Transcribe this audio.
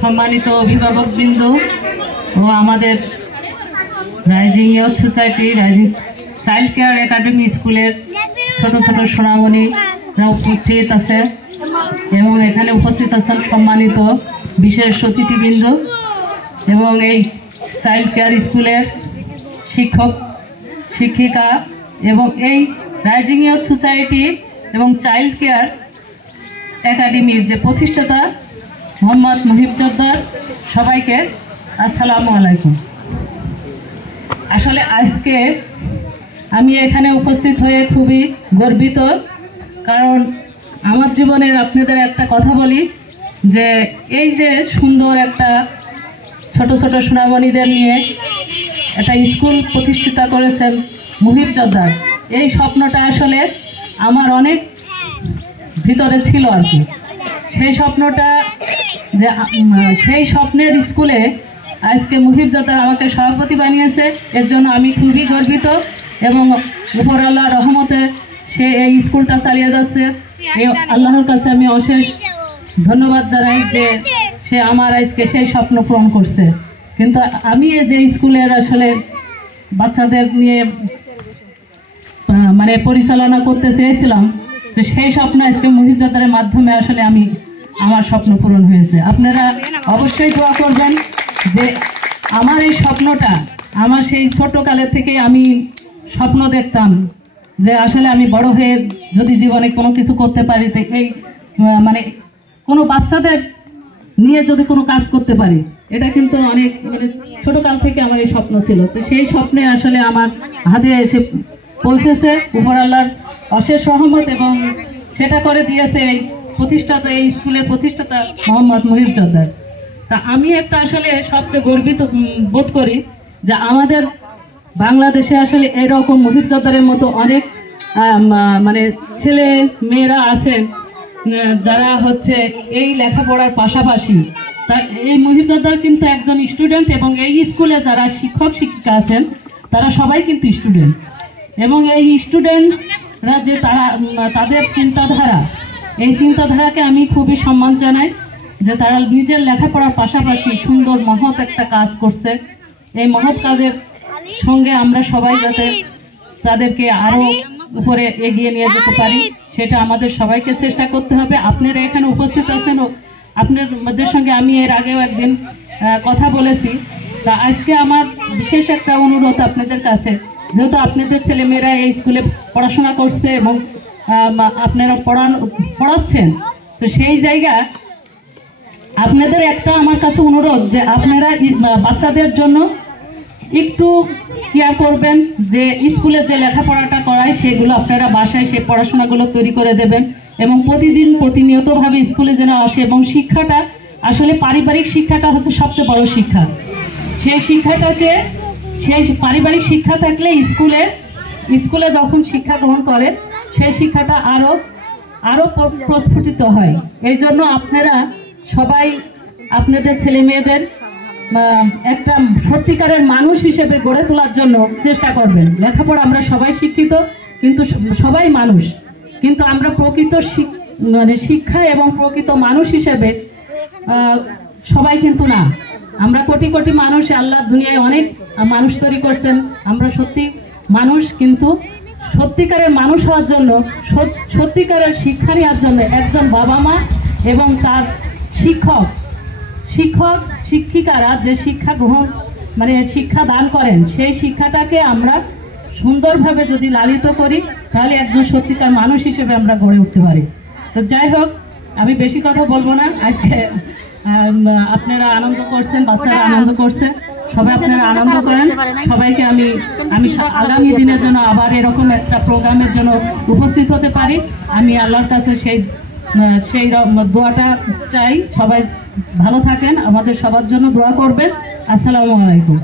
সম্মানিত অভিভাবকবৃন্দ ও আমাদের rising youth society rising child care academy স্কুলের ছোট ছোট সোনামণিরা উপস্থিত আছে এবং এখানে উপস্থিত আছেন সম্মানিত বিশেষ অতিথিবৃন্দ এবং এই চাইল্ড কেয়ার স্কুলের শিক্ষক শিক্ষিকা এবং এই রাইজিং ইয়ুথ সোসাইটি এবং চাইল্ড কেয়ার একাডেমির যে প্রতিষ্ঠাতা মোহাম্মদ মুহিব জোদ্দার, সবাইকে আসসালামু আলাইকুম। আসলে আজকে আমি এখানে উপস্থিত হয়ে খুবই গর্বিত, কারণ আমার জীবনের আপনাদের একটা কথা বলি যে এই যে সুন্দর একটা ছোট ছোট সোনামণিদের নিয়ে একটা স্কুল প্রতিষ্ঠিত করেছেন মুহিব জোদ্দার, এই স্বপ্নটা আসলে আমার অনেক ভিতরে ছিল আর কি। সেই স্বপ্নটা যে সেই স্বপ্নের স্কুলে আজকে মুহিব জোদ্দার আমাকে সভাপতি বানিয়েছে, এর জন্য আমি খুবই গর্বিত এবং উপরওয়ালার রহমতে সে এই স্কুলটা চালিয়ে যাচ্ছে। এই আল্লাহর কাছে আমি অশেষ ধন্যবাদ জানাই যে সে আমার আজকে সেই স্বপ্ন পূরণ করছে। কিন্তু আমি যে স্কুলের আসলে বাচ্চাদের নিয়ে মানে পরিচালনা করতে চেয়েছিলাম, তো সেই স্বপ্ন আজকে মুহিব জোদ্দারের মাধ্যমে আসলে আমার স্বপ্ন পূরণ হয়েছে। আপনারা অবশ্যই দোয়া করবেন যে আমার এই স্বপ্নটা, আমার সেই ছোটকালের থেকে আমি স্বপ্ন দেখতাম যে আসলে আমি বড় হয়ে যদি জীবনে কোনো কিছু করতে পারি, এই মানে কোনো বাচ্চাদের নিয়ে যদি কোনো কাজ করতে পারি, এটা কিন্তু অনেক মানে ছোটকাল থেকে আমার এই স্বপ্ন ছিল। তো সেই স্বপ্নে আসলে আমার হাতে এসে পৌঁছেছে উপরওয়ালার অশেষ রহমত এবং সেটা করে দিয়েছে এই প্রতিষ্ঠাতা, এই স্কুলের প্রতিষ্ঠাতা মোহাম্মদ মুহিব জোদ্দার। তা আমি একটা আসলে সবচেয়ে গর্বিত বোধ করি যে আমাদের বাংলাদেশে আসলে এরকম মুহিব জোদ্দারের মতো অনেক মানে ছেলে মেয়েরা আছেন যারা হচ্ছে এই লেখাপড়ার পাশাপাশি তা এই মুহিব জোদ্দার কিন্তু একজন স্টুডেন্ট এবং এই স্কুলে যারা শিক্ষক শিক্ষিকা আছেন তারা সবাই কিন্তু স্টুডেন্ট এবং এই স্টুডেন্টরা যে তাদের চিন্তাধারা, এই চিন্তাধারাকে আমি খুবই সম্মান জানাই যে তারা নিজের লেখাপড়ার পাশাপাশি সুন্দর মহৎ একটা কাজ করছে। এই মহৎ কাজের সঙ্গে আমরা সবাই যাতে তাদেরকে আরও উপরে এগিয়ে নিয়ে যেতে পারি, সেটা আমাদের সবাইকে চেষ্টা করতে হবে। আপনারা এখানে উপস্থিত আছেন, আপনাদের সঙ্গে আমি এর আগেও একদিন কথা বলেছি। তা আজকে আমার বিশেষ একটা অনুরোধ আপনাদের কাছে, যেহেতু আপনাদের ছেলেমেয়েরা এই স্কুলে পড়াশোনা করছে এবং আপনারা পড়াচ্ছেন, তো সেই জায়গা আপনাদের একটা আমার কাছে অনুরোধ যে আপনারা বাচ্চাদের জন্য একটু কেয়ার করবেন, যে স্কুলের যে লেখাপড়াটা করায় সেগুলো আপনারা বাসায় সেই পড়াশোনাগুলো তৈরি করে দেবেন এবং প্রতিনিয়তভাবে স্কুলে যেন আসে এবং শিক্ষাটা আসলে পারিবারিক শিক্ষাটা হচ্ছে সবচেয়ে বড় শিক্ষা। সেই শিক্ষাটাকে, সেই পারিবারিক শিক্ষা থাকলে স্কুলে যখন শিক্ষা গ্রহণ করে সেই শিক্ষাটা আরও প্রস্ফুটিত হয়। এই জন্য আপনারা সবাই আপনাদের ছেলে মেয়েদের একটা সত্যিকারের মানুষ হিসেবে গড়ে তোলার জন্য চেষ্টা করবেন। লেখাপড়া আমরা সবাই শিক্ষিত, কিন্তু সবাই মানুষ, কিন্তু আমরা প্রকৃত মানে শিক্ষা এবং প্রকৃত মানুষ হিসেবে সবাই কিন্তু না। আমরা কোটি কোটি মানুষ, আল্লাহ দুনিয়ায় অনেক মানুষ তৈরি করছেন, আমরা সত্যি মানুষ, কিন্তু সত্যিকারের মানুষ হওয়ার জন্য, সত্যিকারের শিক্ষা নেওয়ার জন্য একজন বাবা মা এবং তার শিক্ষক শিক্ষিকারা যে শিক্ষা গ্রহণ মানে শিক্ষা দান করেন, সেই শিক্ষাটাকে আমরা সুন্দরভাবে যদি লালিত করি তাহলে একজন সত্যিকার মানুষ হিসেবে আমরা গড়ে উঠতে পারি। তো যাই হোক, আমি বেশি কথা বলবো না। আজকে আপনারা আনন্দ করছেন, বাচ্চারা আনন্দ করছে, সবাই আপনারা আনন্দ করেন। সবাইকে আমি আগামী দিনের জন্য আবার এরকম একটা প্রোগ্রামের জন্য উপস্থিত হতে পারি, আমি আল্লাহর কাছে সেই দোয়াটা চাই। সবাই ভালো থাকেন, আমাদের সবার জন্য দোয়া করবেন। আসসালামু আলাইকুম।